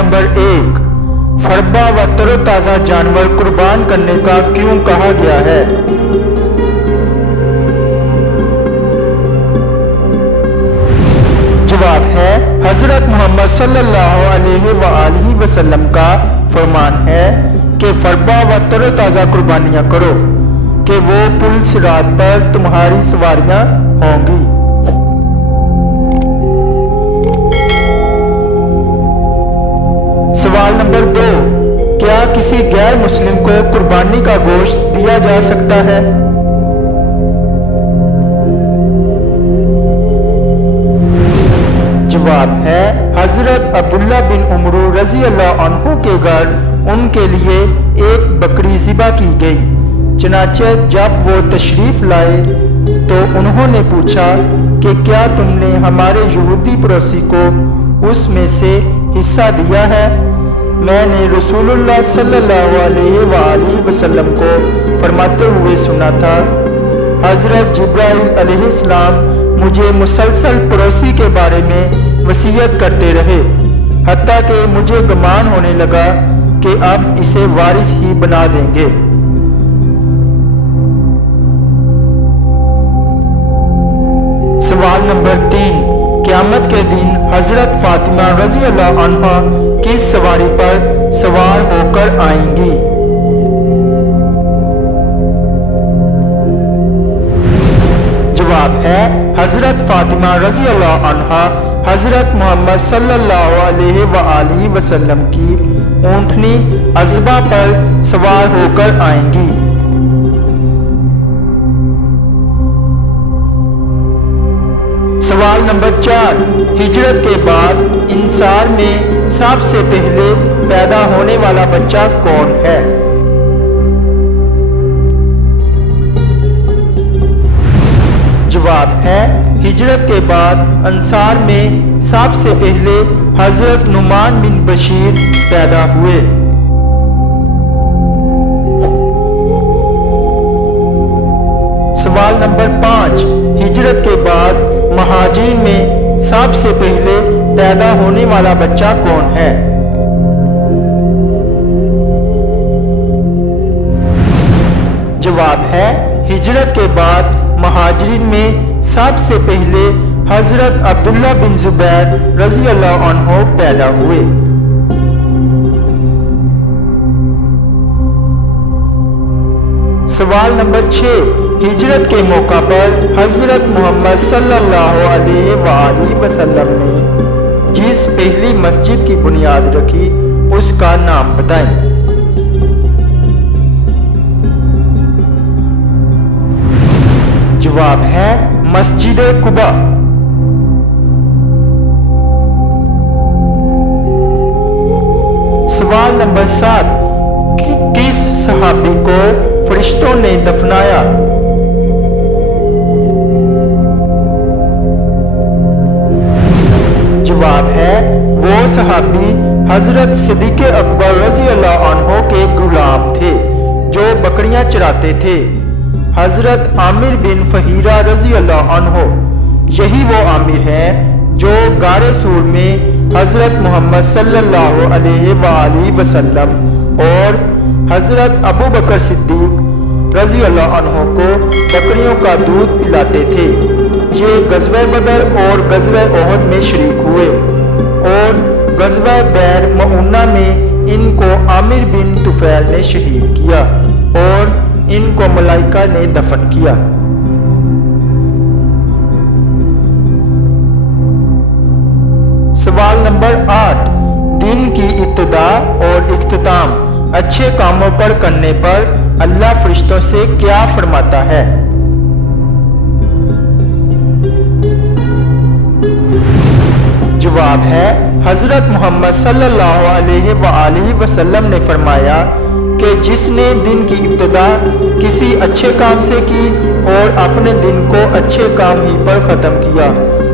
Number 1، فربا و تر و تازہ جانور قربان کرنے کا کیوں کہا گیا ہے؟ جواب ہے، حضرت محمد صلی اللہ علیہ وآلہ وسلم کا فرمان ہے کہ فربا و تر و تازہ قربانیاں کرو کہ وہ پل صراط پر تمہاری سواریاں ہوں گی۔ سوال نمبر 2، کیا کسی غیر مسلم کو قربانی کا گوشت دیا جا سکتا ہے؟ جواب ہے، حضرت عبداللہ بن عمر رضی اللہ عنہ کے گھر ان کے لیے ایک بکری ذبح کی گئی۔ چنانچہ جب وہ تشریف لائے تو انہوں نے پوچھا کہ کیا تم نے ہمارے یہودی پڑوسی کو اس میں سے حصہ دیا ہے؟ میں نے رسول اللہ صلی اللہ علیہ وآلہ وسلم کو فرماتے ہوئے سنا تھا، حضرت جبرائیل علیہ السلام مجھے مسلسل پڑوسی کے بارے میں وصیت کرتے رہے، حتیٰ کہ مجھے گمان ہونے لگا کہ اب اسے وارث ہی بنا دیں گے۔ سوال نمبر 3، قیامت کے دن حضرت فاطمہ رضی اللہ عنہ کس سواری پر سوار ہو کر آئیں گی؟ جواب ہے، حضرت فاطمہ رضی اللہ عنہ حضرت محمد صلی اللہ علیہ وآلہ وسلم کی اونٹنی عذبہ پر سوار ہو کر آئیں گی۔ سوال نمبر 4، ہجرت کے بعد انصار میں سب سے پہلے پیدا ہونے والا بچہ کون ہے؟ جواب ہے، ہجرت کے بعد انصار میں سب سے پہلے حضرت نعمان بن بشیر پیدا ہوئے۔ سوال نمبر 5، ہجرت کے بعد مہاجرین میں سب سے پہلے پیدا ہونے والا بچہ کون ہے؟ جواب ہے، ہجرت کے بعد مہاجرین میں سب سے پہلے حضرت عبداللہ بن زبیر رضی اللہ عنہ پیدا ہوئے۔ سوال نمبر 6، ہجرت کے موقع پر حضرت محمد صلی اللہ علیہ وآلہ وسلم نے جس پہلی مسجد کی بنیاد رکھی اس کا نام بتائیں۔ جواب ہے، مسجد قباء۔ سوال نمبر 7، کس صحابی کو فرشتوں نے دفنایا؟ جواب ہے، وہ صحابی حضرت صدیق اکبر رضی اللہ عنہ کے غلام تھے جو بکریاں چراتے تھے، حضرت عامر بن فہیرہ رضی اللہ عنہ۔ یہی وہ عامر ہیں جو غار سور میں حضرت محمد صلی اللہ علیہ وآلہ وسلم اور حضرت ابو بکر صدیق رضی اللہ عنہ کو بکریوں کا دودھ پلاتے تھے۔ یہ غزوہ بدر اور غزوہ احد میں شریک ہوئے اور غزوہ بئر معونہ میں ان کو عامر بن طفیل نے شہید کیا اور ان کو ملائکہ نے دفن کیا۔ سوال نمبر 8، دن کی ابتدا اور اختتام اچھے کاموں پر کرنے پر اللہ فرشتوں سے کیا فرماتا ہے؟ جواب ہے، حضرت محمد صلی اللہ علیہ وآلہ وسلم نے فرمایا کہ جس نے دن کی ابتدا کسی اچھے کام سے کی اور اپنے دن کو اچھے کام ہی پر ختم کیا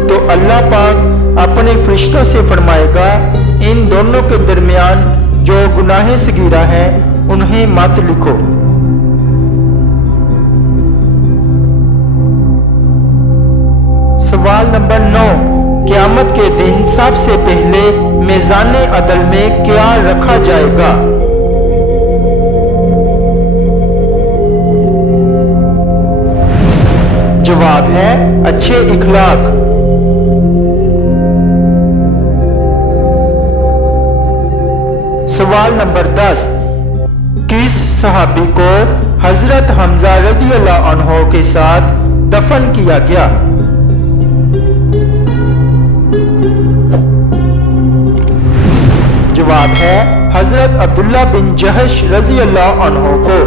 تو اللہ پاک اپنے فرشتوں سے فرمائے گا، ان دونوں کے درمیان جو گناہ صغیرہ ہیں انہیں مت لکھو۔ سوال نمبر 9، قیامت کے دن سب سے پہلے میزان عدل میں کیا رکھا جائے گا؟ جواب ہے اچھے اخلاق۔ سوال نمبر 10، کس صحابی کو حضرت حمزہ رضی اللہ عنہ کے ساتھ دفن کیا گیا؟ جواب ہے حضرت عبداللہ بن جہش رضی اللہ عنہ کو۔